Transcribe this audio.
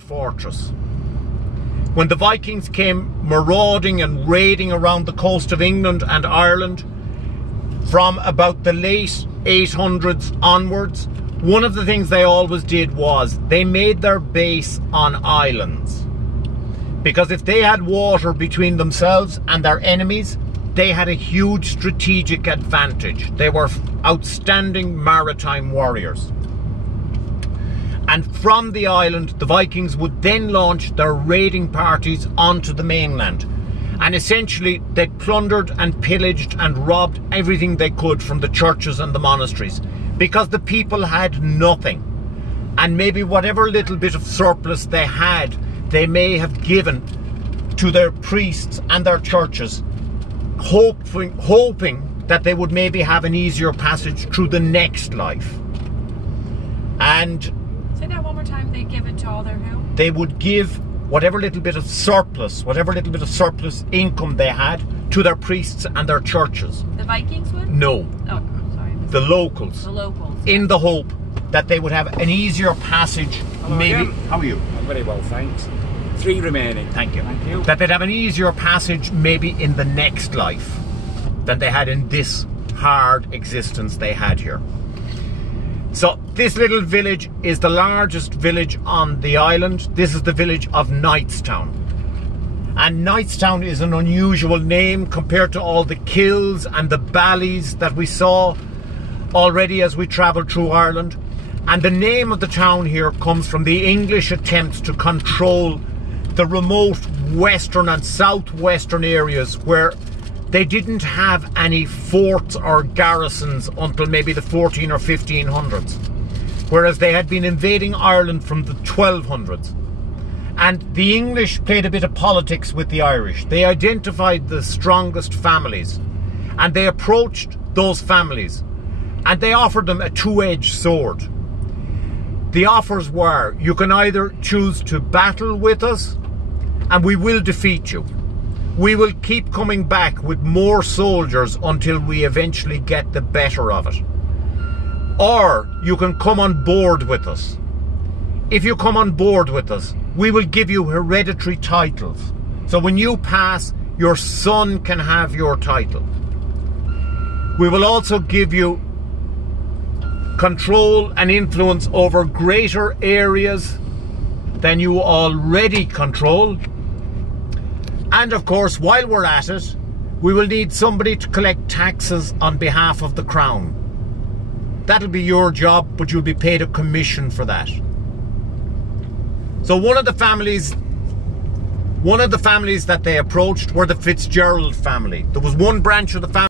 fortress. When the Vikings came marauding and raiding around the coast of England and Ireland from about the late 800s onwards, one of the things they always did was they made their base on islands. Because if they had water between themselves and their enemies, they had a huge strategic advantage. They were outstanding maritime warriors. And from the island, the Vikings would then launch their raiding parties onto the mainland. And essentially, they plundered and pillaged and robbed everything they could from the churches and the monasteries, because the people had nothing. And maybe whatever little bit of surplus they had, they may have given to their priests and their churches, hoping that they would maybe have an easier passage through the next life. And say that one more time. They give it to all their who? They would give whatever little bit of surplus income they had to their priests and their churches. The Vikings would? No. Oh, sorry. The locals. The locals. In the hope that they would have an easier passage. Hello maybe. Again. How are you? I'm very well, thanks. 3 remaining. Thank you. Thank you. That they'd have an easier passage maybe in the next life than they had in this hard existence they had here. So this little village is the largest village on the island. This is the village of Knightstown. And Knightstown is an unusual name compared to all the kills and the ballies that we saw already as we travelled through Ireland. And the name of the town here comes from the English attempts to control the remote western and southwestern areas where they didn't have any forts or garrisons until maybe the 14 or 1500s, whereas they had been invading Ireland from the 1200s. And the English played a bit of politics with the Irish. They identified the strongest families and they approached those families and they offered them a two-edged sword. The offers were, you can either choose to battle with us and we will defeat you. We will keep coming back with more soldiers until we eventually get the better of it. Or you can come on board with us. If you come on board with us, we will give you hereditary titles. So when you pass, your son can have your title. We will also give you control and influence over greater areas than you already control. And of course, while we're at it, we will need somebody to collect taxes on behalf of the Crown. That'll be your job, but you'll be paid a commission for that. So one of the families that they approached were the Fitzgerald family. There was one branch of the family